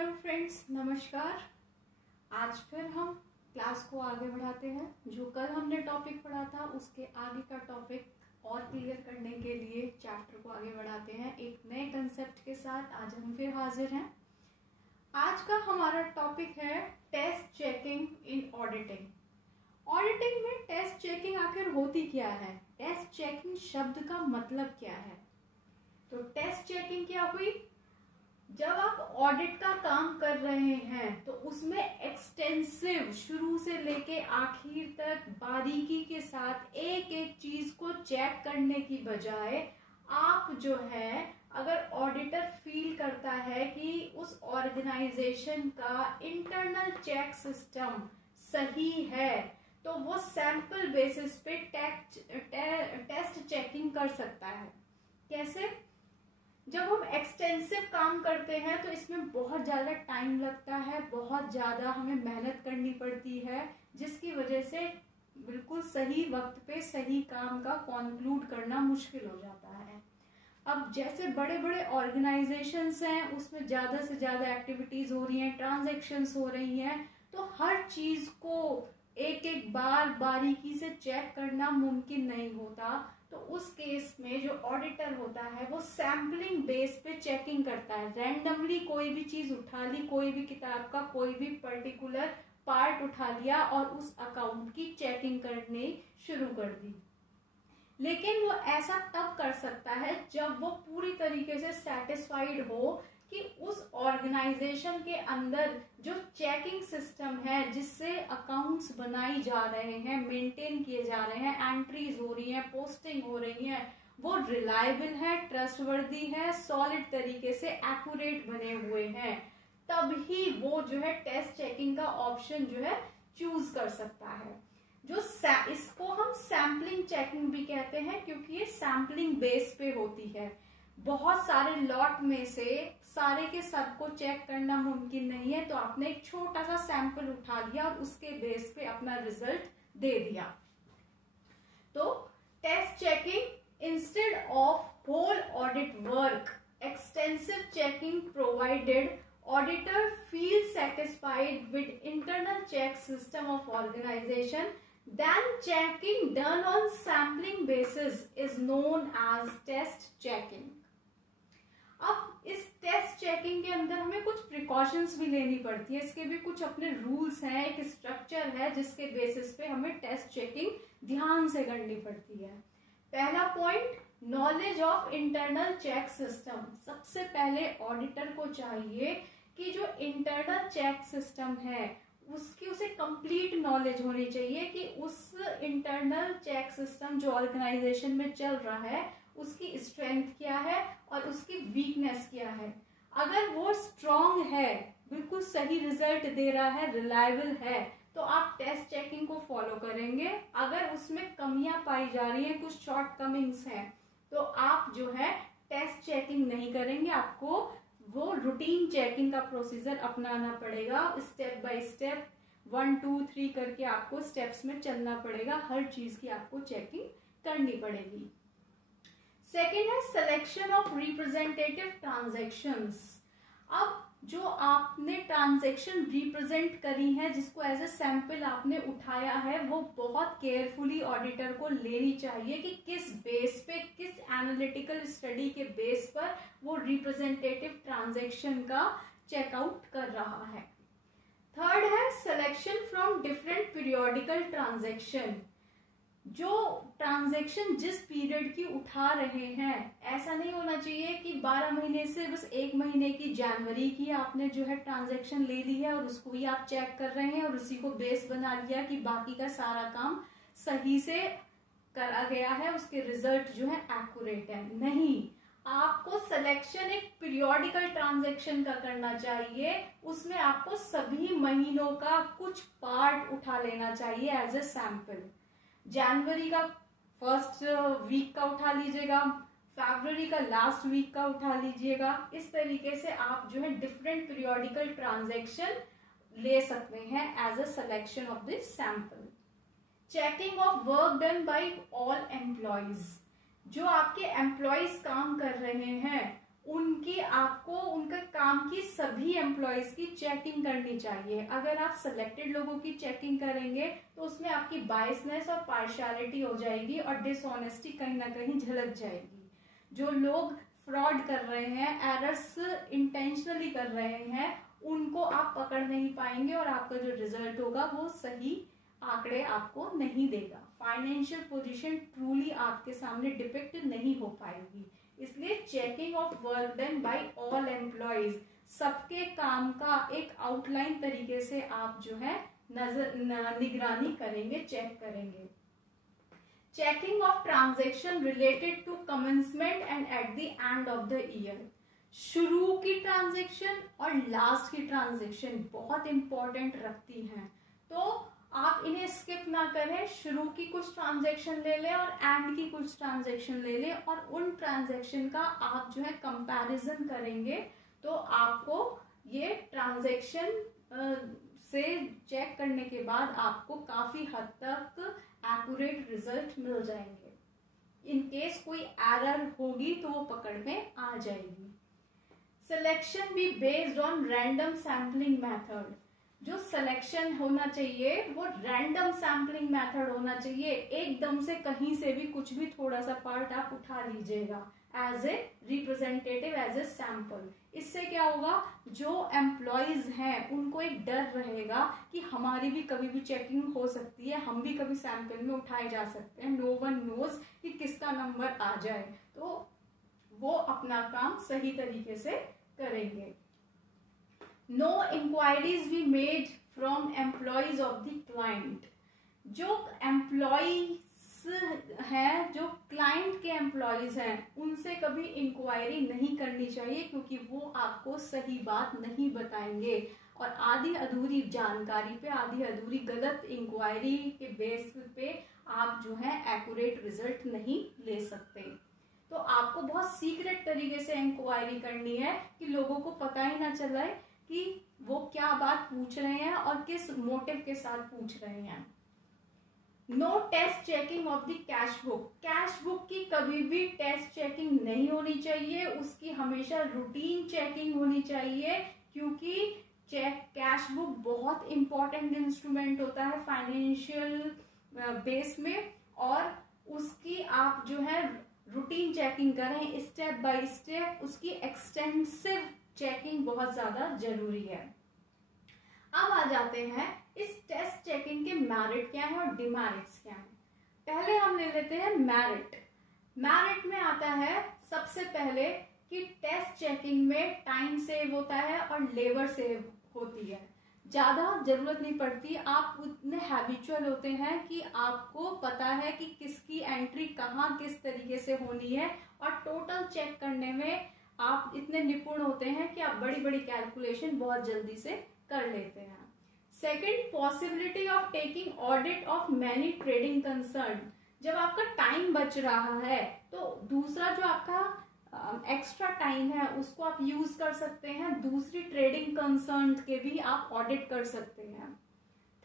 Hello friends, नमस्कार। आज फिर हम क्लास को आगे बढ़ाते हैं। जो कल हमने टॉपिक पढ़ा था उसके आगे का टॉपिक और क्लियर करने के लिए चैप्टर को आगे बढ़ाते हैं एक नए कंसेप्ट के साथ। आज हम फिर हाजिर हैं। आज का हमारा टॉपिक है test checking in auditing. Auditing में टेस्ट चेकिंग आखिर होती क्या है, टेस्ट चेकिंग शब्द का मतलब क्या है। तो टेस्ट चेकिंग क्या हुई, जब आप ऑडिट का काम कर रहे हैं तो उसमें एक्सटेंसिव शुरू से लेके आखिर तक बारीकी के साथ एक एक चीज को चेक करने की बजाय आप जो है, अगर ऑडिटर फील करता है कि उस ऑर्गेनाइजेशन का इंटरनल चेक सिस्टम सही है तो वो सैंपल बेसिस पे टेस्ट चेकिंग कर सकता है। कैसे? जब हम एक्सटेंसिव काम करते हैं तो इसमें बहुत ज़्यादा टाइम लगता है, बहुत ज़्यादा हमें मेहनत करनी पड़ती है, जिसकी वजह से बिल्कुल सही वक्त पे सही काम का कॉन्क्लूड करना मुश्किल हो जाता है। अब जैसे बड़े बड़े ऑर्गेनाइजेशंस हैं, उसमें ज़्यादा से ज़्यादा एक्टिविटीज़ हो रही हैं, ट्रांजैक्शंस हो रही हैं, तो हर चीज़ को एक एक बार बारीकी से चेक करना मुमकिन नहीं होता। तो उस केस में जो ऑडिटर होता है वो सैम्पलिंग बेस पे चेकिंग करता है। रैंडमली कोई भी चीज उठा ली, कोई भी किताब का कोई भी पर्टिकुलर पार्ट उठा लिया और उस अकाउंट की चेकिंग करनी शुरू कर दी। लेकिन वो ऐसा तब कर सकता है जब वो पूरी तरीके से सेटिस्फाइड हो कि उस ऑर्गेनाइजेशन के अंदर जो चेकिंग सिस्टम है जिससे अकाउंट्स बनाई जा रहे हैं, मेंटेन किए जा रहे हैं, एंट्रीज हो रही हैं, पोस्टिंग हो रही हैं, वो रिलायबल है, ट्रस्टवर्दी है, सॉलिड तरीके से एक्यूरेट बने हुए हैं, तब ही वो जो है टेस्ट चेकिंग का ऑप्शन जो है चूज कर सकता है। जो इसको हम सैम्पलिंग चेकिंग भी कहते हैं, क्योंकि ये सैम्पलिंग बेस पे होती है। बहुत सारे लॉट में से सारे के सब को चेक करना मुमकिन नहीं है, तो आपने एक छोटा सा सैंपल उठा लिया और उसके बेस पे अपना रिजल्ट दे दिया। तो test checking instead of whole audit work, extensive checking provided auditor feel satisfied with internal check system of organisation, then checking done on sampling basis is known as test checking। अब इस test checking के अंदर हमें कुछ precautions भी लेनी पड़ती है, इसके भी कुछ अपने रूल्स हैं, एक स्ट्रक्चर है जिसके बेसिस पे हमें टेस्ट चेकिंग ध्यान से करनी पड़ती है। पहला point, knowledge of internal check system. सबसे पहले ऑडिटर को चाहिए कि जो इंटरनल चेक सिस्टम है उसे कंप्लीट नॉलेज होनी चाहिए कि उस इंटरनल चेक सिस्टम जो ऑर्गेनाइजेशन में चल रहा है उसकी स्ट्रेंथ क्या है और उसकी वीकनेस क्या है। अगर वो स्ट्रॉन्ग है, बिल्कुल सही रिजल्ट दे रहा है, रिलायबल है, तो आप टेस्ट चेकिंग को फॉलो करेंगे। अगर उसमें कमियां पाई जा रही हैं, कुछ शॉर्टकमिंग्स हैं, तो आप जो है टेस्ट चेकिंग नहीं करेंगे, आपको वो रूटीन चेकिंग का प्रोसीजर अपनाना पड़ेगा। स्टेप बाय स्टेप 1 2 3 करके आपको स्टेप्स में चलना पड़ेगा, हर चीज की आपको चेकिंग करनी पड़ेगी। सेकेंड है सिलेक्शन ऑफ रिप्रेजेंटेटिव ट्रांजैक्शंस। अब जो आपने ट्रांजैक्शन रिप्रेजेंट करी है, जिसको एज ए सैंपल आपने उठाया है, वो बहुत केयरफुली ऑडिटर को लेनी चाहिए कि किस बेस पे, किस एनालिटिकल स्टडी के बेस पर वो रिप्रेजेंटेटिव ट्रांजैक्शन का चेकआउट कर रहा है। थर्ड है selection from different periodical transaction. जो ट्रांजैक्शन जिस पीरियड की उठा रहे हैं, ऐसा नहीं होना चाहिए कि 12 महीने से बस 1 महीने की जनवरी की आपने जो है ट्रांजैक्शन ले ली है और उसको ही आप चेक कर रहे हैं और उसी को बेस बना लिया कि बाकी का सारा काम सही से करा गया है, उसके रिजल्ट जो है एक्यूरेट है। नहीं, आपको सिलेक्शन एक पीरियोडिकल ट्रांजैक्शन का करना चाहिए। उसमें आपको सभी महीनों का कुछ पार्ट उठा लेना चाहिए एज ए सैंपल। जनवरी का फर्स्ट वीक का उठा लीजिएगा, फरवरी का लास्ट वीक का उठा लीजिएगा। इस तरीके से आप जो है डिफरेंट पीरियोडिकल ट्रांजैक्शन ले सकते हैं as a selection of this sample. Checking of work done by all employees. जो आपके एम्प्लॉयज काम कर रहे हैं उनकी आपको उनका काम की सभी एम्प्लॉयज की चेकिंग करनी चाहिए। अगर आप सिलेक्टेड लोगों की चेकिंग करेंगे तो उसमें आपकी बायसनेस और पार्शियलिटी हो जाएगी और डिसऑनेस्टी कहीं ना कहीं झलक जाएगी। जो लोग फ्रॉड कर रहे हैं, एरर्स इंटेंशनली कर रहे हैं, उनको आप पकड़ नहीं पाएंगे और आपका जो रिजल्ट होगा वो सही आंकड़े आपको नहीं देगा। फाइनेंशियल पोजीशन ट्रूली आपके सामने डिपिक्ट नहीं हो पाएगी। इसलिए checking of work done by all employees, सबके काम का एक आउटलाइन तरीके से आप जो है निगरानी करेंगे, चेक करेंगे। Checking of transaction related to commencement and at the end of the year, शुरू की ट्रांजैक्शन और लास्ट की ट्रांजैक्शन बहुत इंपॉर्टेंट रखती हैं, तो आप इन्हें स्किप ना करें। शुरू की कुछ ट्रांजैक्शन ले लें और एंड की कुछ ट्रांजैक्शन ले लें और उन ट्रांजैक्शन का आप जो है कंपैरिजन करेंगे तो आपको ये ट्रांजैक्शन से चेक करने के बाद आपको काफी हद तक एक्यूरेट रिजल्ट मिल जाएंगे। इन केस कोई एरर होगी तो वो पकड़ में आ जाएगी। Selection be based on random sampling method, जो सिलेक्शन होना चाहिए वो रैंडम सैम्पलिंग मेथड होना चाहिए। एकदम से कहीं से भी कुछ भी थोड़ा सा पार्ट आप उठा लीजिएगा as a representative, as a sample. इससे क्या होगा, जो एम्प्लॉयज हैं उनको एक डर रहेगा कि हमारी भी कभी भी चेकिंग हो सकती है, हम भी कभी सैंपल में उठाए जा सकते हैं, नो वन नोज कि किसका नंबर आ जाए, तो वो अपना काम सही तरीके से करेंगे। No inquiries be made from employees of the client, जो एम्प्लॉयज हैं, जो क्लाइंट के एम्प्लॉयज हैं, उनसे कभी इंक्वायरी नहीं करनी चाहिए क्योंकि वो आपको सही बात नहीं बताएंगे और आधी अधूरी जानकारी पे, आधी अधूरी गलत इंक्वायरी के बेस पे आप जो है एक्यूरेट रिजल्ट नहीं ले सकते। तो आपको बहुत सीक्रेट तरीके से इंक्वायरी करनी है कि लोगों को पता ही ना चले कि वो क्या बात पूछ रहे हैं और किस मोटिव के साथ पूछ रहे हैं। No test checking of the cash book, cash book की कभी भी टेस्ट चेकिंग नहीं होनी चाहिए, उसकी हमेशा रूटीन चेकिंग होनी चाहिए क्योंकि कैश बुक बहुत इंपॉर्टेंट इंस्ट्रूमेंट होता है फाइनेंशियल बेस में, और उसकी आप जो है रूटीन चेकिंग करें स्टेप बाय स्टेप, उसकी एक्सटेंसिव चेकिंग बहुत ज्यादा जरूरी है। अब आ जाते हैं इस टेस्ट चेकिंग के मेरिट क्या है और डिमेरिट्स क्या है। पहले हम ले लेते हैं मेरिट। मेरिट में आता है सबसे पहले कि टेस्ट चेकिंग में टाइम सेव होता है और लेबर सेव होती है, ज्यादा जरूरत नहीं पड़ती, आप उतने हैबिचुअल होते हैं कि आपको पता है कि किसकी एंट्री कहाँ किस तरीके से होनी है और टोटल चेक करने में आप इतने निपुण होते हैं कि आप बड़ी बड़ी कैलकुलेशन बहुत जल्दी से कर लेते हैं। Second, possibility of taking audit of many trading concern, जब आपका टाइम बच रहा है तो दूसरा जो आपका एक्स्ट्रा टाइम है उसको आप यूज कर सकते हैं, दूसरी ट्रेडिंग कंसर्न के भी आप ऑडिट कर सकते हैं।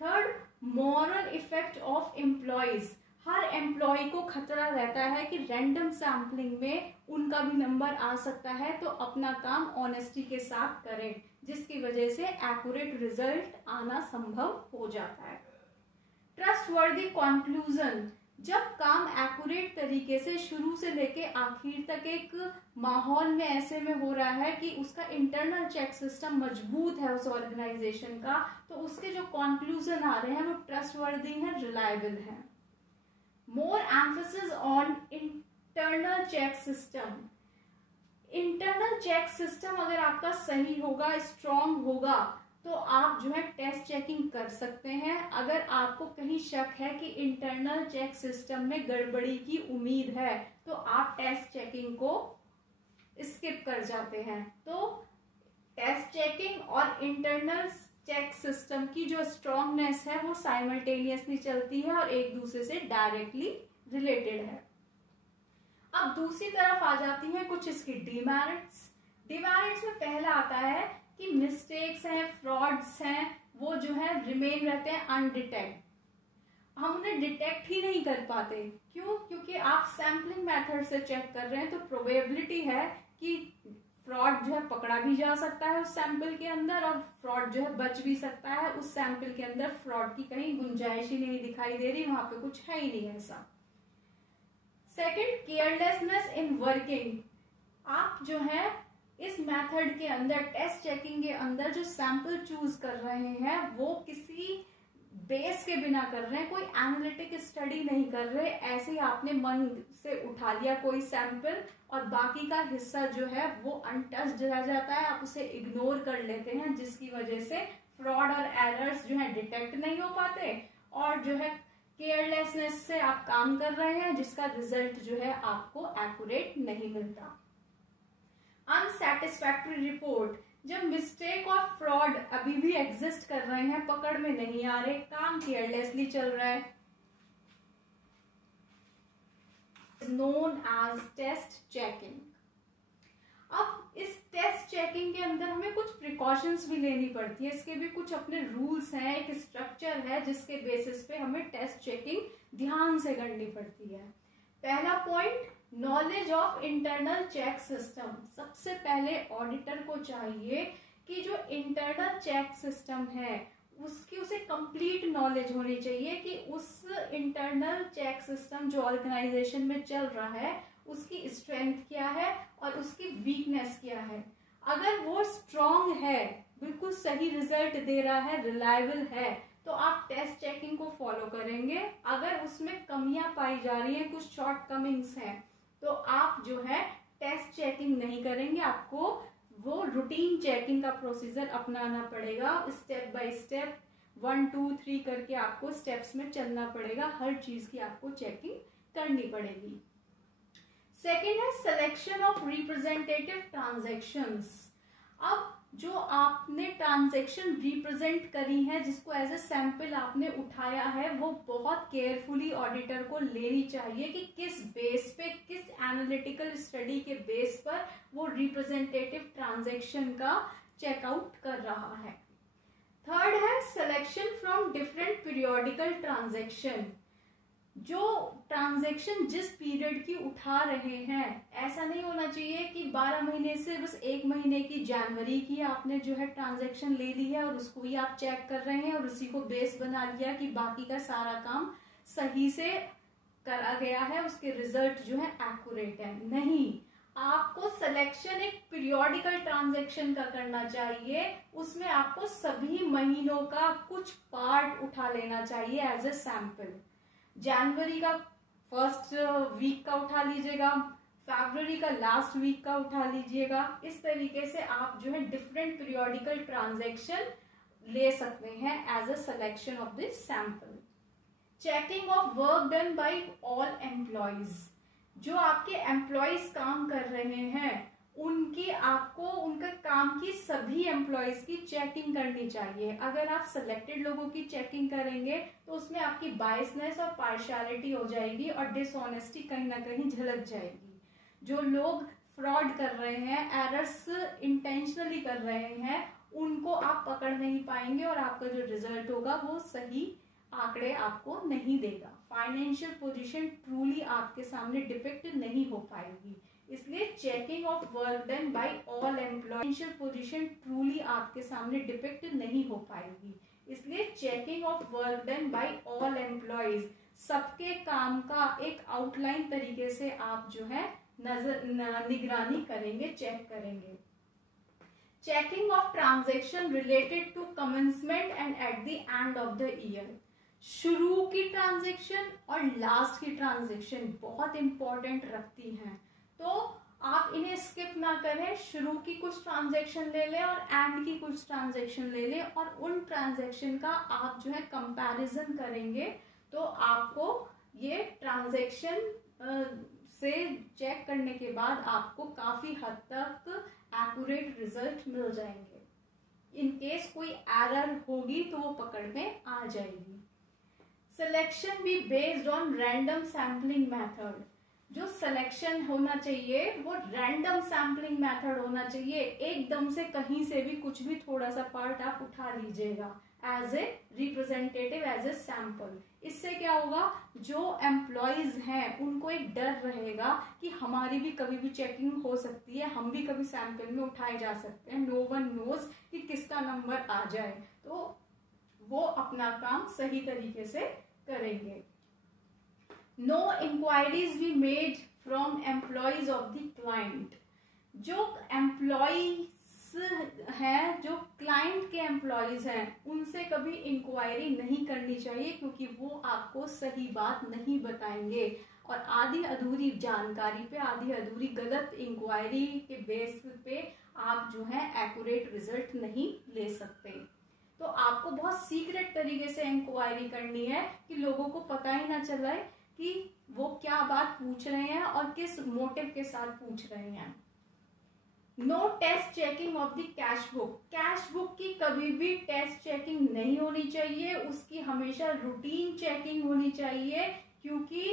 Third, moral effect of employees, हर एम्प्लॉय को खतरा रहता है कि रैंडम सैम्पलिंग में उनका भी नंबर आ सकता है, तो अपना काम ऑनेस्टी के साथ करें जिसकी वजह से एक्यूरेट रिजल्ट आना संभव हो जाता है। ट्रस्टवर्दी कंक्लूजन, जब काम एक्यूरेट तरीके से शुरू से लेके आखिर तक एक माहौल में ऐसे में हो रहा है कि उसका इंटरनल चेक सिस्टम मजबूत है उस ऑर्गेनाइजेशन का, तो उसके जो कंक्लूजन आ रहे हैं वो ट्रस्टवर्दी हैं, रिलायबल हैं। More emphasis on internal check system, internal check system अगर आपका सही होगा, स्ट्रॉन्ग होगा, तो आप जो है टेस्ट चेकिंग कर सकते हैं। अगर आपको कहीं शक है कि इंटरनल चेक सिस्टम में गड़बड़ी की उम्मीद है तो आप टेस्ट चेकिंग को स्किप कर जाते हैं। तो टेस्ट चेकिंग और इंटरनल चेक सिस्टम की जो स्ट्रॉन्गनेस है वो साइमल्टेनियसली चलती है और एक दूसरे से डायरेक्टली रिलेटेड है। अब दूसरी तरफ आ जाती हैं कुछ इसकी डिमेरिट्स। डिमेरिट्स में पहला आता है कि मिस्टेक्स हैं, फ्रॉड्स हैं, वो जो है रिमेन रहते हैं अनडिटेक्ट, हम उन्हें डिटेक्ट ही नहीं कर पाते। क्यों? क्योंकि आप सैम्पलिंग मेथड से चेक कर रहे हैं तो प्रोबेबिलिटी है कि फ्रॉड जो है पकड़ा भी जा सकता है उस सैंपल के अंदर, और फ्रॉड जो है बच भी सकता है। उस सैंपल के अंदर फ्रॉड की कहीं गुंजाइश ही नहीं दिखाई दे रही, वहां पे कुछ है ही नहीं ऐसा। Second, carelessness in working. आप जो है इस मेथड के अंदर, टेस्ट चेकिंग के अंदर जो सैंपल चूज कर रहे हैं वो किसी बेस के बिना कर रहे हैं, कोई एनालिटिक स्टडी नहीं कर रहे। ऐसे ही आपने मन से उठा लिया कोई सैंपल और बाकी का हिस्सा जो है वो अनटच्ड रह जाता है, आप उसे इग्नोर कर लेते हैं, जिसकी वजह से फ्रॉड और एरर्स जो है डिटेक्ट नहीं हो पाते, और जो है केयरलेसनेस से आप काम कर रहे हैं जिसका रिजल्ट जो है आपको एक्यूरेट नहीं मिलता। अनसेटिस्फैक्टरी रिपोर्ट, जब मिस्टेक और फ्रॉड अभी भी एग्जिस्ट कर रहे हैं, पकड़ में नहीं आ रहे, काम केयरलेसली चल रहा है, नोन एज टेस्ट चेकिंग। अब इस टेस्ट चेकिंग के अंदर हमें कुछ प्रिकॉशंस भी लेनी पड़ती है, इसके भी कुछ अपने रूल्स हैं, एक स्ट्रक्चर है जिसके बेसिस पे हमें टेस्ट चेकिंग ध्यान से करनी पड़ती है। पहला point, knowledge of internal check system. सबसे पहले ऑडिटर को चाहिए कि जो इंटरनल चेक सिस्टम है उसकी उसे कंप्लीट नॉलेज होनी चाहिए कि उस इंटरनल चेक सिस्टम जो ऑर्गेनाइजेशन में चल रहा है उसकी स्ट्रेंथ क्या है और उसकी वीकनेस क्या है। अगर वो स्ट्रॉन्ग है, बिल्कुल सही रिजल्ट दे रहा है, रिलायबल है, तो आप टेस्ट चेकिंग को फॉलो करेंगे। अगर उसमें कमियां पाई जा रही हैं, कुछ शॉर्ट कमिंग्स हैं, तो आप जो है टेस्ट चेकिंग नहीं करेंगे, आपको वो रूटीन चेकिंग का प्रोसीजर अपनाना पड़ेगा। स्टेप बाय स्टेप 1 2 3 करके आपको स्टेप्स में चलना पड़ेगा, हर चीज की आपको चेकिंग करनी पड़ेगी। सेकेंड है सिलेक्शन ऑफ रिप्रेजेंटेटिव ट्रांजेक्शंस। अब जो आपने ट्रांजैक्शन रिप्रेजेंट करी है, जिसको एज ए सैंपल आपने उठाया है, वो बहुत केयरफुली ऑडिटर को लेनी चाहिए कि किस बेस पे, किस एनालिटिकल स्टडी के बेस पर वो रिप्रेजेंटेटिव ट्रांजैक्शन का चेकआउट कर रहा है। थर्ड है selection from different periodical transaction. जो ट्रांजैक्शन जिस पीरियड की उठा रहे हैं, ऐसा नहीं होना चाहिए कि 12 महीने से बस 1 महीने की जनवरी की आपने जो है ट्रांजैक्शन ले ली है और उसको ही आप चेक कर रहे हैं और उसी को बेस बना लिया कि बाकी का सारा काम सही से करा गया है, उसके रिजल्ट जो है एक्यूरेट है। नहीं, आपको सिलेक्शन एक पीरियोडिकल ट्रांजैक्शन का करना चाहिए, उसमें आपको सभी महीनों का कुछ पार्ट उठा लेना चाहिए एज ए सैंपल। जनवरी का फर्स्ट वीक का उठा लीजिएगा, फरवरी का लास्ट वीक का उठा लीजिएगा। इस तरीके से आप जो है डिफरेंट पीरियोडिकल ट्रांजैक्शन ले सकते हैं as a selection of this sample. Checking of work done by all employees. जो आपके एम्प्लॉयज काम कर रहे हैं उनकी, आपको उनका काम की सभी एम्प्लॉयज की चेकिंग करनी चाहिए। अगर आप सिलेक्टेड लोगों की चेकिंग करेंगे तो उसमें आपकी बायसनेस और पार्शियलिटी हो जाएगी और डिसऑनेस्टी कहीं ना कहीं झलक जाएगी। जो लोग फ्रॉड कर रहे हैं, एरर्स इंटेंशनली कर रहे हैं, उनको आप पकड़ नहीं पाएंगे और आपका जो रिजल्ट होगा वो सही आंकड़े आपको नहीं देगा। फाइनेंशियल पोजीशन ट्रूली आपके सामने डिपिक्ट नहीं हो पाएगी। इसलिए checking of work done by all employees position truly आपके सामने डिपिक्ट नहीं हो पाएगी। इसलिए checking of work done by all employees, सबके काम का एक आउटलाइन तरीके से आप जो है निगरानी करेंगे, चेक करेंगे। Checking of transaction related to commencement and at the end of the year. शुरू की ट्रांजैक्शन और लास्ट की ट्रांजैक्शन बहुत इंपॉर्टेंट रखती हैं, तो आप इन्हें स्किप ना करें। शुरू की कुछ ट्रांजैक्शन ले लें और एंड की कुछ ट्रांजैक्शन ले लें और उन ट्रांजैक्शन का आप जो है कंपैरिजन करेंगे, तो आपको ये ट्रांजैक्शन से चेक करने के बाद आपको काफी हद तक एक्यूरेट रिजल्ट मिल जाएंगे। इन केस कोई एरर होगी तो वो पकड़ में आ जाएगी। Selection be based on random sampling method. जो सिलेक्शन होना चाहिए वो रैंडम सैम्पलिंग मेथड होना चाहिए। एकदम से कहीं से भी कुछ भी थोड़ा सा पार्ट आप उठा लीजिएगा, as a representative, as a sample. इससे क्या होगा, जो एम्प्लॉयज हैं उनको एक डर रहेगा कि हमारी भी कभी भी चेकिंग हो सकती है, हम भी कभी सैंपल में उठाए जा सकते हैं, नो वन नोज कि किसका नंबर आ जाए, तो वो अपना काम सही तरीके से करेंगे। No inquiries be made from employees of the client. जो एम्प्लॉयज हैं, जो क्लाइंट के एम्प्लॉयज हैं, उनसे कभी इंक्वायरी नहीं करनी चाहिए, क्योंकि वो आपको सही बात नहीं बताएंगे और आधी अधूरी जानकारी पे, आधी अधूरी गलत इंक्वायरी के बेस पे आप जो है एक्यूरेट रिजल्ट नहीं ले सकते। तो आपको बहुत सीक्रेट तरीके से इंक्वायरी करनी है कि लोगों को पता ही ना चले कि वो क्या बात पूछ रहे हैं और किस मोटिव के साथ पूछ रहे हैं। No test checking of the cash book. Cash book की कभी भी टेस्ट चेकिंग नहीं होनी चाहिए, उसकी हमेशा रूटीन चेकिंग होनी चाहिए, क्योंकि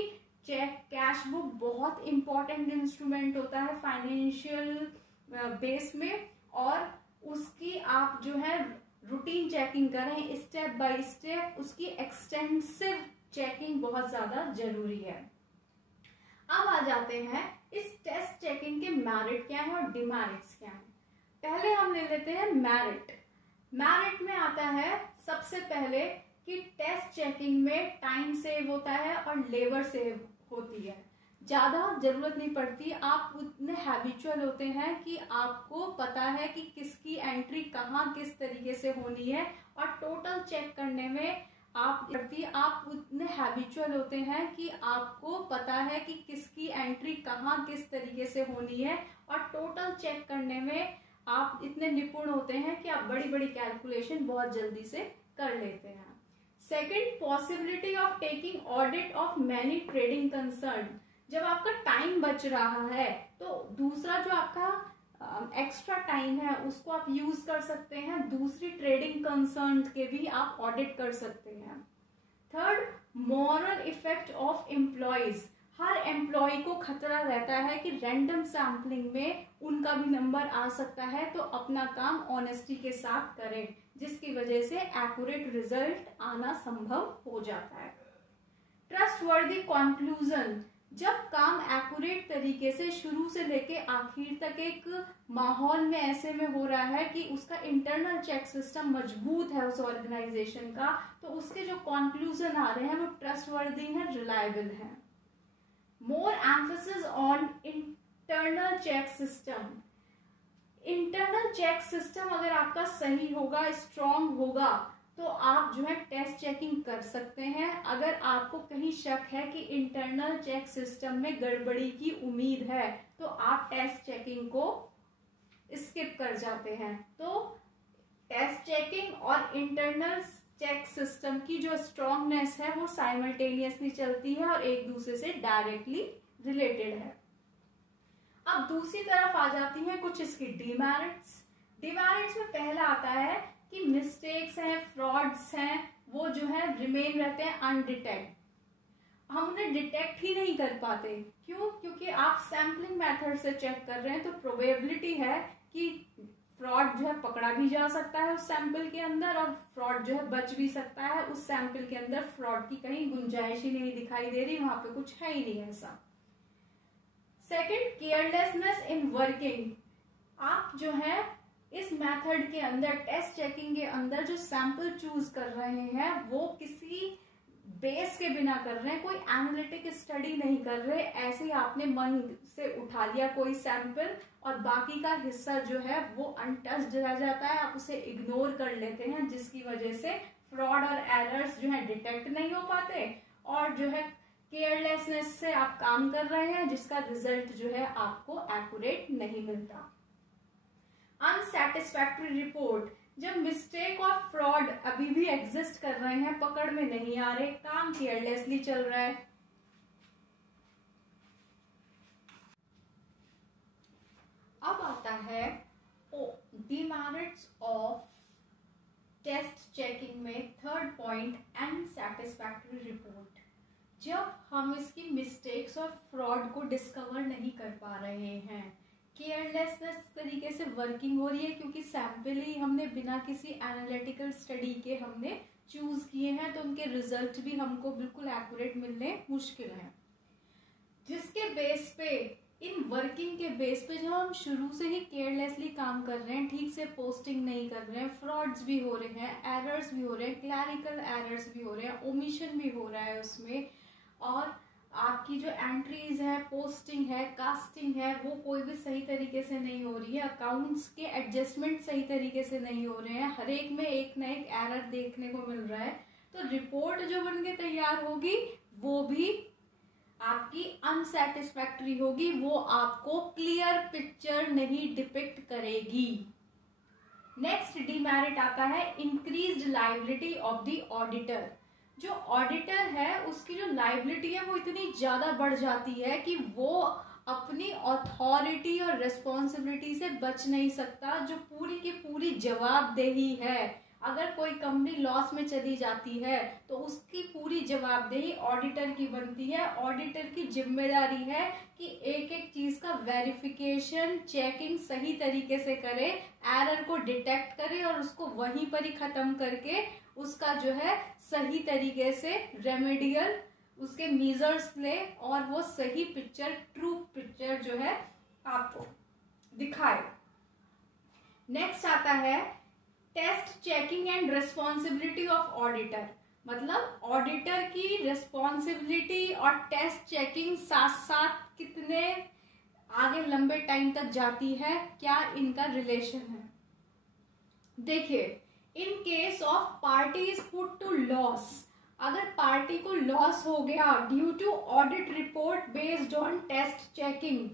कैश बुक बहुत इंपॉर्टेंट इंस्ट्रूमेंट होता है फाइनेंशियल बेस में, और उसकी आप जो है रूटीन चेकिंग करें, स्टेप बाय स्टेप। उसकी एक्सटेंसिव चेकिंग बहुत ज्यादा जरूरी है। अब आ जाते हैं इस टेस्ट चेकिंग के मेरिट क्या है और डिमेरिट्स क्या है। पहले हम ले लेते हैं मेरिट। मेरिट में आता है सबसे पहले कि टेस्ट चेकिंग में टाइम सेव होता है और लेबर सेव होती है, ज्यादा जरूरत नहीं पड़ती। आप उतने हैबिचुअल होते हैं कि आपको पता है कि किसकी एंट्री कहाँ किस तरीके से होनी है, और टोटल चेक करने में आप उतने हैबिचुअल होते हैं कि आपको पता है कि किसकी एंट्री कहाँ किस तरीके से होनी है, और टोटल चेक करने में आप इतने निपुण होते हैं कि आप बड़ी बड़ी कैलकुलेशन बहुत जल्दी से कर लेते हैं। Second, possibility of taking audit of many trading concern. जब आपका टाइम बच रहा है तो दूसरा जो आपका एक्स्ट्रा टाइम है उसको आप यूज कर सकते हैं, दूसरी ट्रेडिंग कंसर्न के भी आप ऑडिट कर सकते हैं। Third, moral effect of employees. हर एम्प्लॉय को खतरा रहता है कि रैंडम सैम्पलिंग में उनका भी नंबर आ सकता है, तो अपना काम ऑनेस्टी के साथ करें, जिसकी वजह से एक्यूरेट रिजल्ट आना संभव हो जाता है। Trustworthy conclusion. जब काम एक्यूरेट तरीके से शुरू से लेके आखिर तक एक माहौल में ऐसे में हो रहा है कि उसका इंटरनल चेक सिस्टम मजबूत है उस ऑर्गेनाइजेशन का, तो उसके जो कंक्लूजन आ रहे हैं वो ट्रस्टवर्दी हैं, रिलायबल हैं। More emphasis on internal check system. Internal check system अगर आपका सही होगा, स्ट्रॉन्ग होगा, तो आप जो है टेस्ट चेकिंग कर सकते हैं। अगर आपको कहीं शक है कि इंटरनल चेक सिस्टम में गड़बड़ी की उम्मीद है, तो आप टेस्ट चेकिंग को स्किप कर जाते हैं। तो टेस्ट चेकिंग और इंटरनल चेक सिस्टम की जो स्ट्रॉन्गनेस है वो साइमल्टेनियसली चलती है और एक दूसरे से डायरेक्टली रिलेटेड है। अब दूसरी तरफ आ जाती हैं कुछ इसकी डिमेरिट्स। डिमेरिट्स में पहला आता है कि मिस्टेक्स हैं, फ्रॉड्स हैं, वो जो है रिमेन रहते हैं अनडिटेक्ट। हम उन्हें डिटेक्ट ही नहीं कर पाते। क्यों? क्योंकि आप सैम्पलिंग मेथड से चेक कर रहे हैं, तो प्रोबेबिलिटी है कि फ्रॉड जो है पकड़ा भी जा सकता है उस सैंपल के अंदर, और फ्रॉड जो है बच भी सकता है। उस सैंपल के अंदर फ्रॉड की कहीं गुंजाइश ही नहीं दिखाई दे रही, वहां पे कुछ है ही नहीं ऐसा। Second, carelessness in working. आप जो है इस मेथड के अंदर, टेस्ट चेकिंग के अंदर जो सैंपल चूज कर रहे हैं वो किसी बेस के बिना कर रहे हैं, कोई एनालिटिक स्टडी नहीं कर रहे। ऐसे ही आपने मन से उठा लिया कोई सैंपल और बाकी का हिस्सा जो है वो अनटच्ड रह जाता है, आप उसे इग्नोर कर लेते हैं, जिसकी वजह से फ्रॉड और एरर्स जो है डिटेक्ट नहीं हो पाते, और जो है केयरलेसनेस से आप काम कर रहे हैं, जिसका रिजल्ट जो है आपको एक्यूरेट नहीं मिलता। अनसेटिस्फैक्टरी रिपोर्ट। जब मिस्टेक और फ्रॉड अभी भी एग्जिस्ट कर रहे हैं, पकड़ में नहीं आ रहे, काम केयरलेसली चल रहा है। अब आता है डिमेरिट्स ऑफ टेस्ट चेकिंग में थर्ड पॉइंट, अनसेटिस्फैक्टरी रिपोर्ट। जब हम इसकी मिस्टेक्स और फ्रॉड को डिस्कवर नहीं कर पा रहे हैं, केयरलेसनेस तरीके से वर्किंग हो रही है, क्योंकि सैंपल ही हमने बिना किसी एनालिटिकल स्टडी के हमने चूज किए हैं, तो उनके रिजल्ट भी हमको बिल्कुल एक्यूरेट मिलने मुश्किल हैं। जिसके बेस पे, इन वर्किंग के बेस पे, जब हम शुरू से ही केयरलेसली काम कर रहे हैं, ठीक से पोस्टिंग नहीं कर रहे हैं, फ्रॉड्स भी हो रहे हैं, एरर्स भी हो रहे हैं, क्लैरिकल एरर्स भी हो रहे हैं, ओमिशन भी हो रहा है उसमें, और आपकी जो एंट्रीज है, पोस्टिंग है, कास्टिंग है, वो कोई भी सही तरीके से नहीं हो रही है, अकाउंट्स के एडजस्टमेंट सही तरीके से नहीं हो रहे हैं, हर एक में एक ना एक एरर देखने को मिल रहा है, तो रिपोर्ट जो बन के तैयार होगी वो भी आपकी अनसेटिस्फैक्टरी होगी, वो आपको क्लियर पिक्चर नहीं डिपिक्ट करेगी। नेक्स्ट डीमेरिट आता है increased liability of the auditor. जो ऑडिटर है उसकी जो लायबिलिटी है वो इतनी ज्यादा बढ़ जाती है कि वो अपनी अथॉरिटी और रेस्पॉन्सिबिलिटी से बच नहीं सकता। जो पूरी की पूरी जवाबदेही है, अगर कोई कंपनी लॉस में चली जाती है तो उसकी पूरी जवाबदेही ऑडिटर की बनती है। ऑडिटर की जिम्मेदारी है कि एक एक चीज का वेरिफिकेशन, चेकिंग सही तरीके से करे, एरर को डिटेक्ट करे और उसको वहीं पर ही खत्म करके उसका जो है सही तरीके से रेमेडियल उसके मेजर्स ले और वो सही पिक्चर, ट्रू पिक्चर जो है आपको दिखाए। नेक्स्ट आता है test checking and responsibility of auditor. मतलब ऑडिटर की रेस्पॉन्सिबिलिटी और टेस्ट चेकिंग साथ साथ कितने आगे लंबे टाइम तक जाती है, क्या इनका रिलेशन है। देखिए, in case of party is put to loss, अगर पार्टी को लॉस हो गया due to audit report based on test checking,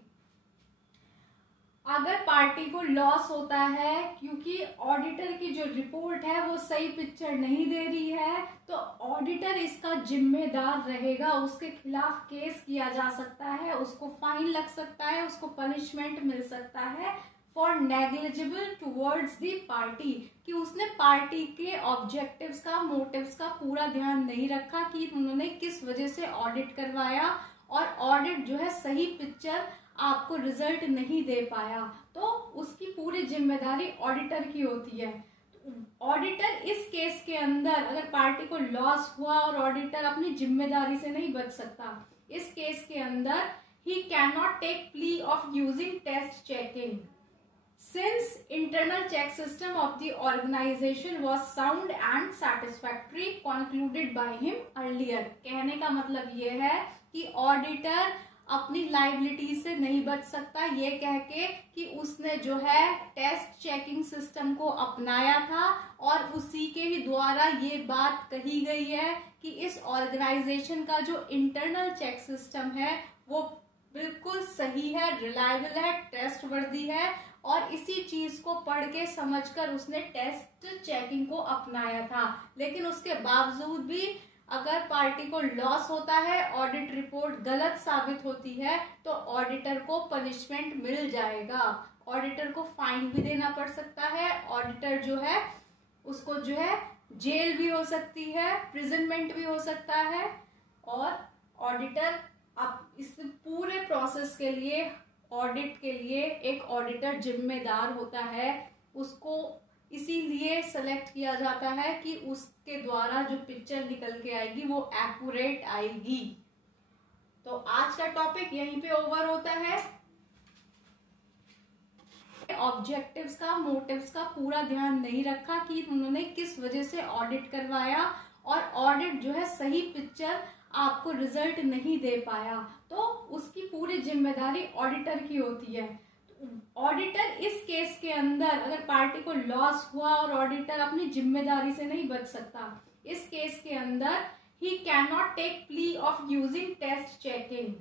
अगर पार्टी को लॉस होता है क्योंकि ऑडिटर की जो रिपोर्ट है वो सही पिक्चर नहीं दे रही है, तो ऑडिटर इसका जिम्मेदार रहेगा, उसके खिलाफ केस किया जा सकता है, उसको फाइन लग सकता है, उसको पनिशमेंट मिल सकता है for negligible towards the party, कि उसने पार्टी के ऑब्जेक्टिव्स का, मोटिव्स का पूरा ध्यान नहीं रखा कि उन्होंने किस वजह से ऑडिट करवाया और ऑडिट जो है सही पिक्चर आपको रिजल्ट नहीं दे पाया, तो उसकी पूरी जिम्मेदारी ऑडिटर की होती है। ऑडिटर इस केस के अंदर, अगर पार्टी को लॉस हुआ और ऑडिटर अपनी जिम्मेदारी से नहीं बच सकता, इस केस के अंदर ही can not take plea of using test checking since internal check system of the organization was sound and satisfactory concluded by him earlier। कहने का मतलब ये है कि ऑडिटर अपनी लाइबिलिटी से नहीं बच सकता ये कह के कि उसने जो है टेस्ट चेकिंग सिस्टम को अपनाया था और उसी के ही द्वारा ये बात कही गई है कि इस ऑर्गेनाइजेशन का जो इंटरनल चेक सिस्टम है वो बिल्कुल सही है, रिलायबल है, ट्रस्टवर्दी है, और इसी चीज को पढ़ के समझकर उसने टेस्ट चेकिंग को अपनाया था। लेकिन उसके बावजूद भी अगर पार्टी को लॉस होता है, ऑडिट रिपोर्ट गलत साबित होती है, तो ऑडिटर को पनिशमेंट मिल जाएगा, ऑडिटर को फाइन भी देना पड़ सकता है, ऑडिटर जो है उसको जो है जेल भी हो सकती है, प्रिजनमेंट भी हो सकता है, और ऑडिटर अब इस पूरे प्रोसेस के लिए, ऑडिट के लिए एक ऑडिटर जिम्मेदार होता है। उसको इसीलिए सेलेक्ट किया जाता है कि उसके द्वारा जो पिक्चर निकल के आएगी वो एक्यूरेट आएगी। तो आज का टॉपिक यहीं पे ओवर होता है। ऑब्जेक्टिव्स का, मोटिव्स का पूरा ध्यान नहीं रखा कि उन्होंने किस वजह से ऑडिट करवाया, और ऑडिट जो है सही पिक्चर आपको रिजल्ट नहीं दे पाया, तो उसकी पूरी जिम्मेदारी ऑडिटर की होती है। ऑडिटर इस केस के अंदर, अगर पार्टी को लॉस हुआ और ऑडिटर अपनी जिम्मेदारी से नहीं बच सकता, इस केस के अंदर ही can not take plea of using test checking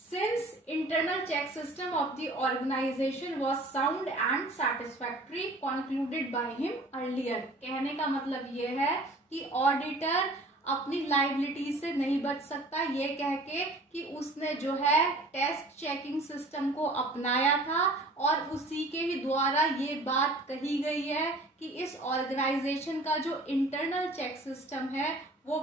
since internal check system of the organisation was sound and satisfactory concluded by him earlier. कहने का मतलब ये है कि ऑडिटर अपनी लाइबिलिटी से नहीं बच सकता ये कह के कि उसने जो है टेस्ट चेकिंग सिस्टम को अपनाया था और उसी के ही द्वारा ये बात कही गई है कि इस ऑर्गेनाइजेशन का जो इंटरनल चेक सिस्टम है वो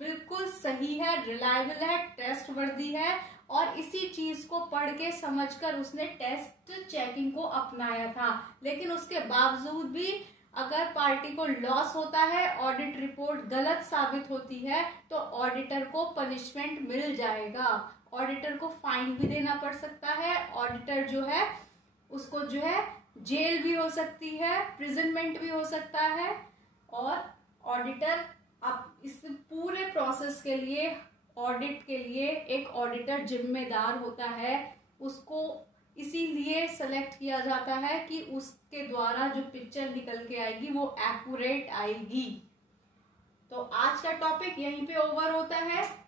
बिल्कुल सही है, रिलायबल है, ट्रस्टवर्दी है, और इसी चीज को पढ़ के समझकर उसने टेस्ट चेकिंग को अपनाया था। लेकिन उसके बावजूद भी अगर पार्टी को लॉस होता है, ऑडिट रिपोर्ट गलत साबित होती है, तो ऑडिटर को पनिशमेंट मिल जाएगा। ऑडिटर को फाइन भी देना पड़ सकता है। ऑडिटर जो है उसको जो है जेल भी हो सकती है, प्रिजनमेंट भी हो सकता है। और ऑडिटर अब इस पूरे प्रोसेस के लिए, ऑडिट के लिए एक ऑडिटर जिम्मेदार होता है। उसको इसीलिए सेलेक्ट किया जाता है कि उसके द्वारा जो पिक्चर निकल के आएगी वो एक्यूरेट आएगी। तो आज का टॉपिक यहीं पे ओवर होता है।